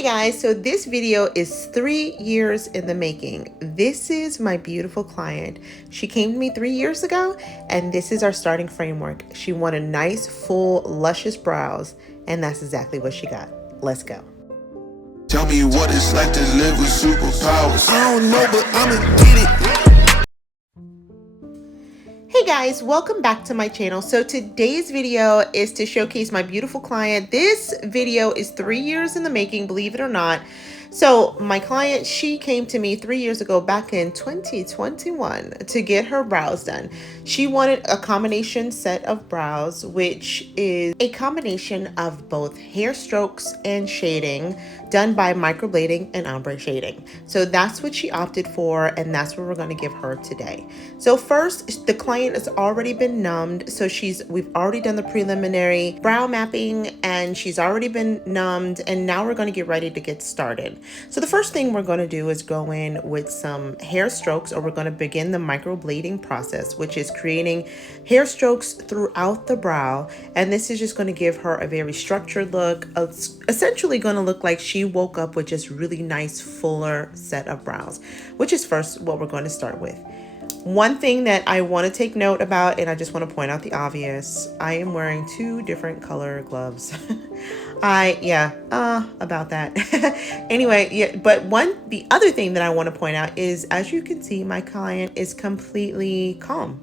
Hey guys, so this video is 3 years in the making. This is my beautiful client. She came to me 3 years ago, and this is our starting framework. She wanted nice, full, luscious brows, and that's exactly what she got. Let's go. Tell me what it's like to live with superpowers. I don't know, but I'ma get it. Hey guys, welcome back to my channel. So today's video is to showcase my beautiful client. This video is 3 years in the making, believe it or not. So my client, she came to me 3 years ago back in 2021 to get her brows done. She wanted a combination set of brows, which is a combination of both hair strokes and shading done by microblading and ombre shading. So that's what she opted for, and that's what we're going to give her today. So first, the client has already been numbed. So we've already done the preliminary brow mapping, and she's already been numbed, and now we're going to get ready to get started. So the first thing we're going to do is go in with some hair strokes, or we're going to begin the microblading process, which is creating hair strokes throughout the brow. And this is just going to give her a very structured look. It's essentially going to look like she woke up with just really nice, fuller set of brows, which is first what we're going to start with. One thing that I want to take note about, and I just want to point out the obvious, I am wearing 2 different color gloves. About that. Anyway, but the other thing that I want to point out is, as you can see, my client is completely calm.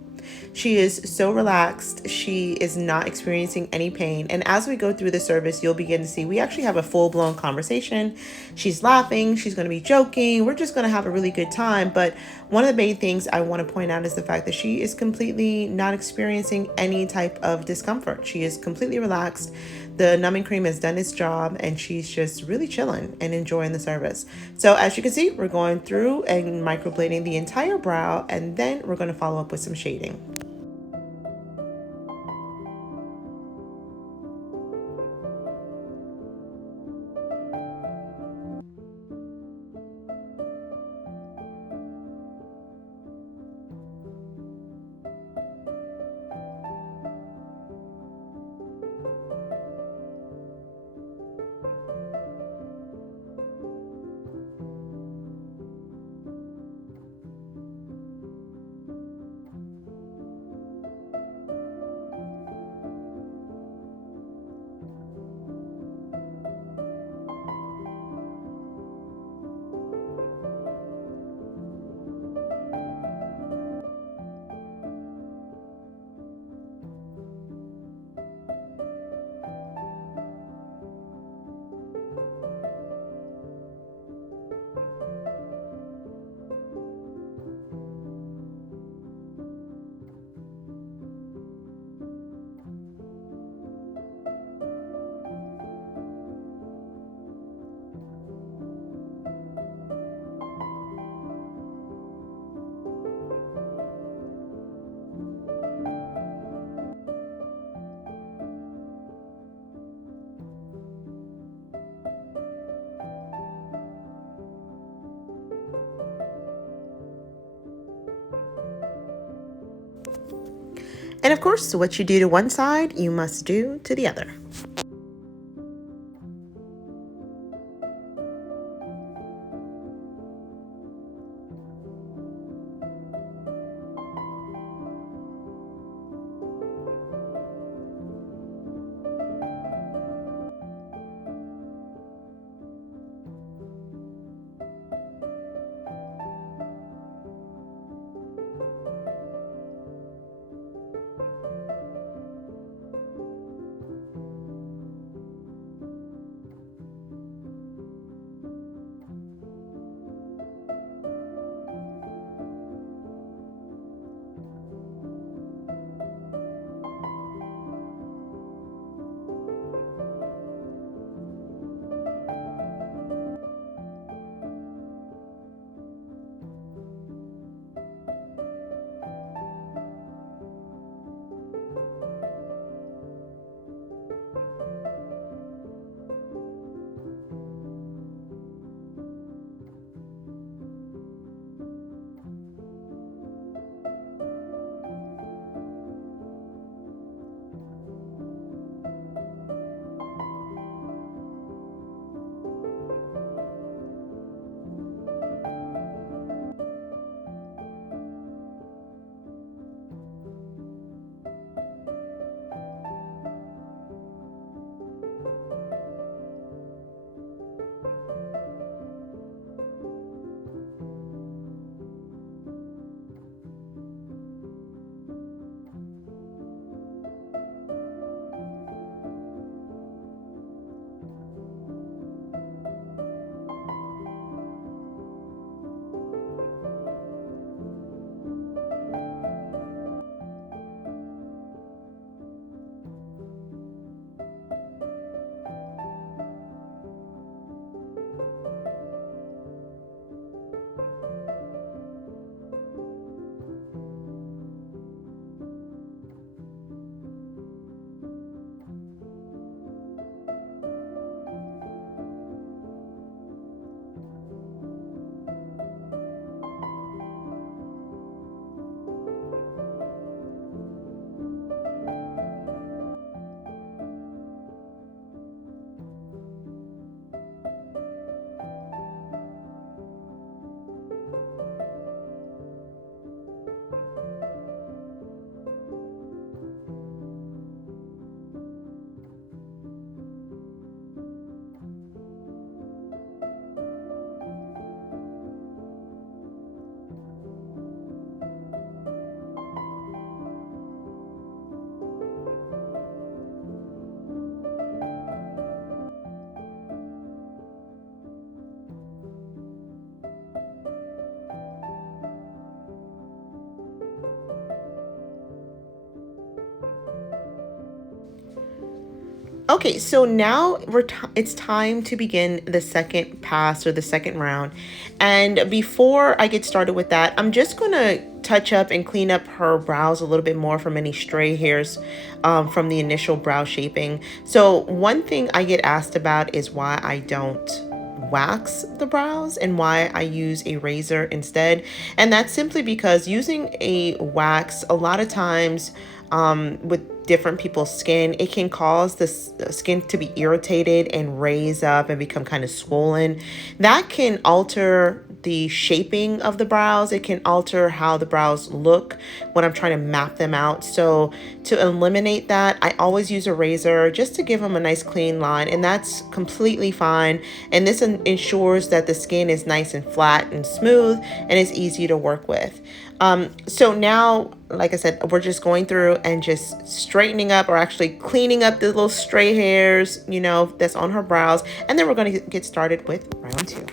She is so relaxed. She is not experiencing any pain. And as we go through the service, you'll begin to see we actually have a full-blown conversation. She's laughing. She's going to be joking. We're just going to have a really good time. But one of the main things I want to point out is the fact that she is completely not experiencing any type of discomfort. She is completely relaxed. The numbing cream has done its job, and she's just really chilling and enjoying the service. So as you can see, we're going through and microblading the entire brow, and then we're going to follow up with some shading. And of course, what you do to one side, you must do to the other. Okay, so now it's time to begin the second pass or the second round. And before I get started with that, I'm just going to touch up and clean up her brows a little bit more from any stray hairs from the initial brow shaping. So one thing I get asked about is why I don't wax the brows and why I use a razor instead. And that's simply because using a wax, a lot of times with different people's skin, it can cause the skin to be irritated and raise up and become kind of swollen. That can alter the shaping of the brows. It can alter how the brows look when I'm trying to map them out. So to eliminate that, I always use a razor just to give them a nice clean line, and that's completely fine. And this ensures that the skin is nice and flat and smooth and is easy to work with. So now, like I said, we're just going through and just straightening up, or actually cleaning up the little stray hairs, that's on her brows. And then we're going to get started with round 2.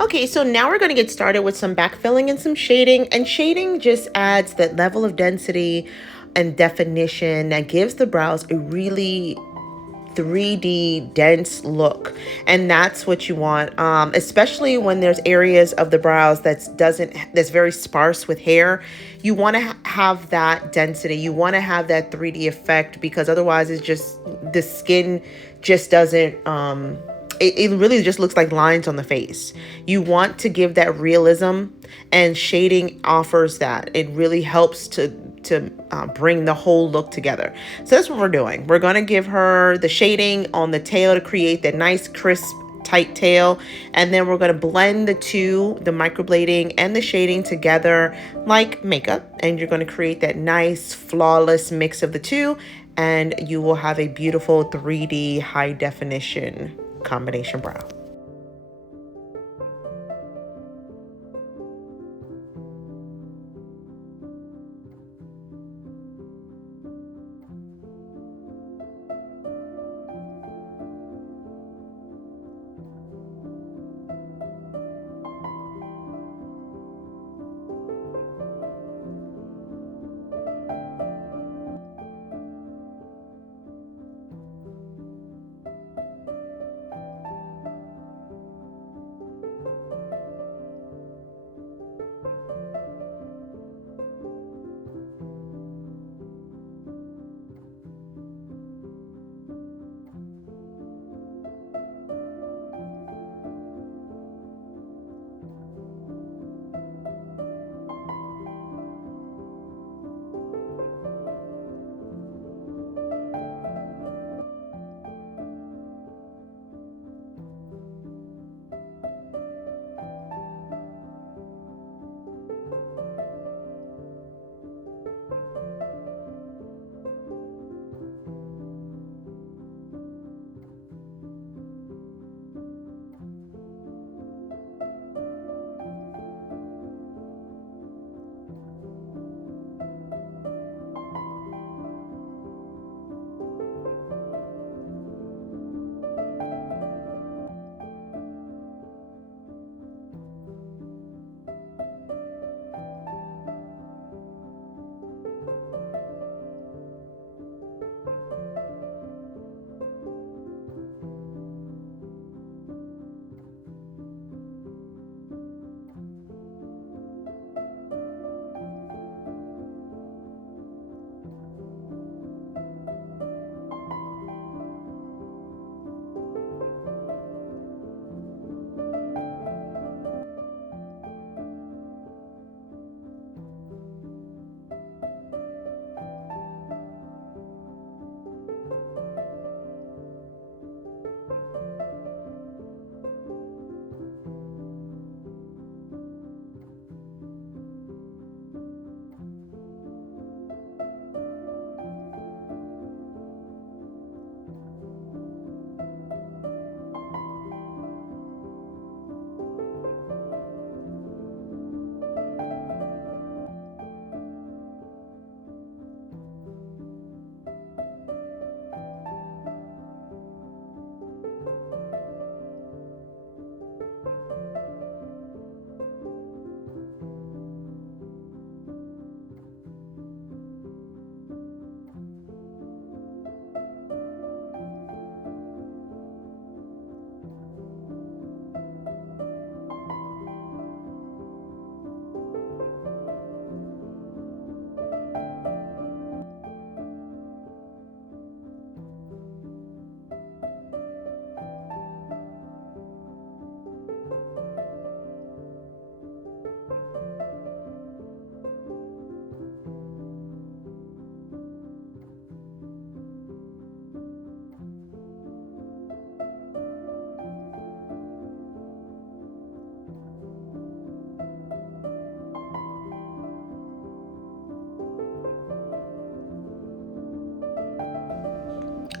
Okay, so now we're going to get started with some backfilling and some shading. And shading just adds that level of density and definition that gives the brows a really 3D dense look. And that's what you want, especially when there's areas of the brows that's very sparse with hair. You want to have that density. You want to have that 3D effect, because otherwise it's just, the skin just doesn't, it really just looks like lines on the face. You want to give that realism, and shading offers that. It really helps to bring the whole look together. So that's what we're doing. We're going to give her the shading on the tail to create that nice, crisp, tight tail. And then we're going to blend the two, the microblading and the shading together like makeup. And you're going to create that nice, flawless mix of the two. And you will have a beautiful 3D high definition combination brow.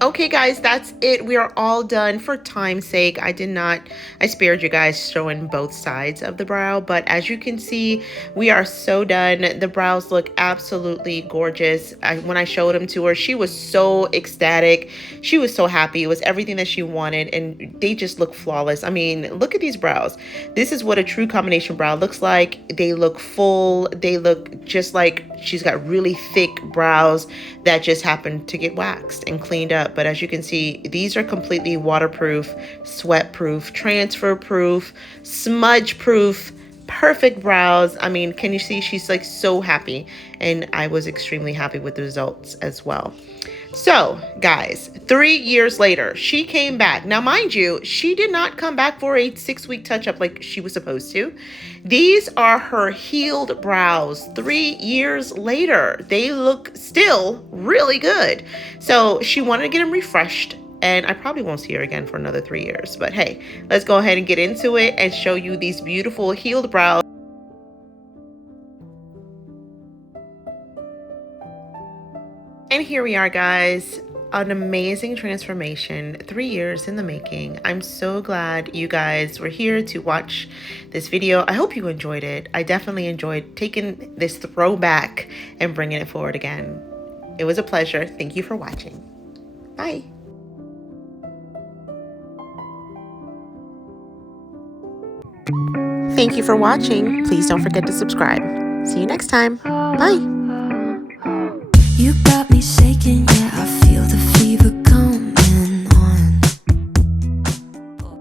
Okay, guys, that's it. We are all done. For time's sake, I spared you guys showing both sides of the brow, but as you can see, we are so done. The brows look absolutely gorgeous. When I showed them to her, she was so ecstatic. She was so happy. It was everything that she wanted, and they just look flawless. I mean, look at these brows. This is what a true combination brow looks like. They look full. They look just like she's got really thick brows that just happened to get waxed and cleaned up. But as you can see, these are completely waterproof, sweat proof, transfer proof, smudge proof, perfect brows. I mean, can you see she's like so happy? And I was extremely happy with the results as well. So guys, 3 years later, she came back. Now, mind you, she did not come back for a 6-week touch-up like she was supposed to. These are her healed brows 3 years later. They look still really good. So she wanted to get them refreshed, and I probably won't see her again for another 3 years. But hey, let's go ahead and get into it and show you these beautiful healed brows. And here we are, guys. An amazing transformation, 3 years in the making. I'm so glad you guys were here to watch this video. I hope you enjoyed it. I definitely enjoyed taking this throwback and bringing it forward again. It was a pleasure. Thank you for watching. Bye. Thank you for watching. Please don't forget to subscribe. See you next time. Bye. You got me shaking, yeah, I feel the fever